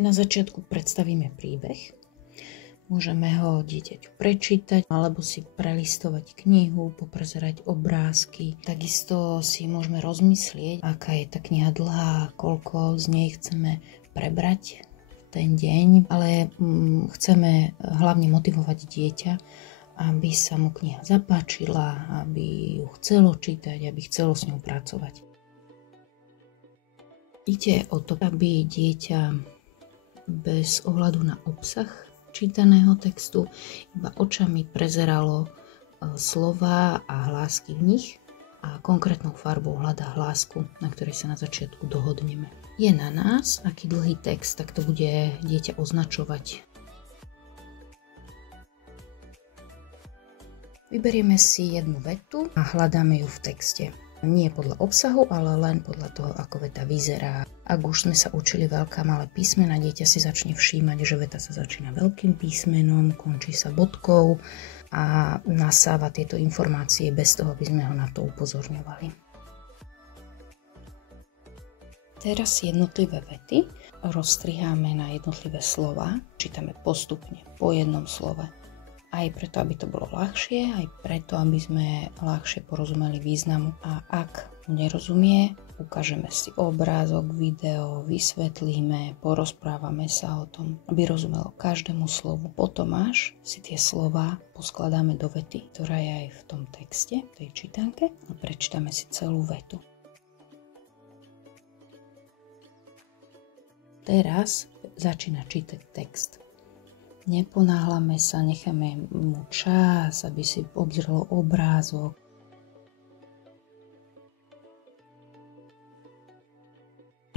Na začiatku predstavíme príbeh. Môžeme ho dieťaťu prečítať, alebo si prelistovať knihu, popozerať obrázky. Takisto si môžeme rozmyslieť, aká je tá kniha dlhá, koľko z nej chceme prebrať v ten deň. Ale chceme hlavne motivovať dieťa, aby sa mu kniha zapáčila, aby ju chcelo čítať, aby chcelo s ňou pracovať. Ide o to, aby dieťa bez ohľadu na obsah čítaného textu iba očami prezeralo slová a hlásky v nich a konkrétnou farbou hľadá hlásku, na ktorej sa na začiatku dohodneme. Je na nás, aký dlhý text, tak to bude dieťa označovať. Vyberieme si jednu vetu a hľadáme ju v texte. Nie podľa obsahu, ale len podľa toho, ako veta vyzerá. Ak už sme sa učili veľké a malé písmena, dieťa si začne všímať, že veta sa začína veľkým písmenom, končí sa bodkou a nasáva tieto informácie bez toho, aby sme ho na to upozorňovali. Teraz jednotlivé vety rozstriháme na jednotlivé slova, čítame postupne po jednom slove. Aj preto, aby to bolo ľahšie, aj preto, aby sme ľahšie porozumeli významu. A ak mu nerozumie, ukážeme si obrázok, video, vysvetlíme, porozprávame sa o tom, aby rozumelo každému slovu. Potom až si tie slova poskladáme do vety, ktorá je aj v tom texte, v tej čítanke, a prečítame si celú vetu. Teraz začína čítať text. Neponáhľame sa, necháme mu čas, aby si obzrel obrázok.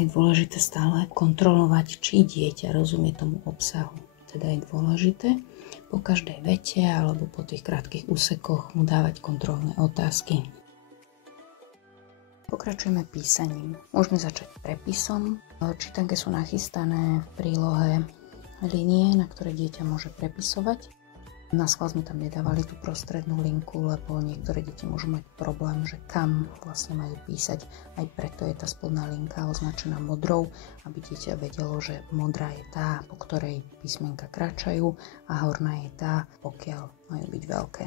Je dôležité stále kontrolovať, či dieťa rozumie tomu obsahu. Teda je dôležité po každej vete alebo po tých krátkych úsekoch mu dávať kontrolné otázky. Pokračujeme písaním. Môžeme začať prepisom. Čítanke sú nachystané v prílohe línie, na ktoré dieťa môže prepisovať. Na schvál sme tam nedávali tú prostrednú linku, lebo niektoré deti môžu mať problém, že kam vlastne majú písať. Aj preto je tá spodná linka označená modrou, aby dieťa vedelo, že modrá je tá, po ktorej písmenka kráčajú, a horná je tá, pokiaľ majú byť veľké.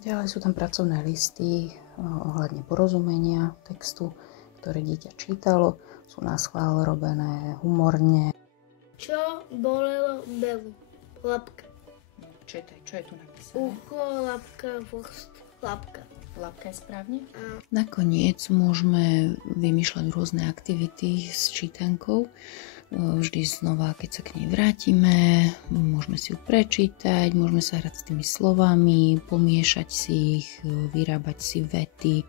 Ďalej sú tam pracovné listy ohľadne porozumenia textu, ktoré dieťa čítalo. Sú na schvál robené humorne. Čo bolelo Belu? Labka. Čo je tu napísané? Ucho, labka, chvost, labka. Labka je správne? A Nakoniec môžeme vymýšľať rôzne aktivity s čítankou. Vždy znova, keď sa k nej vrátime, môžeme si ju prečítať, môžeme sa hrať s tými slovami, pomiešať si ich, vyrábať si vety.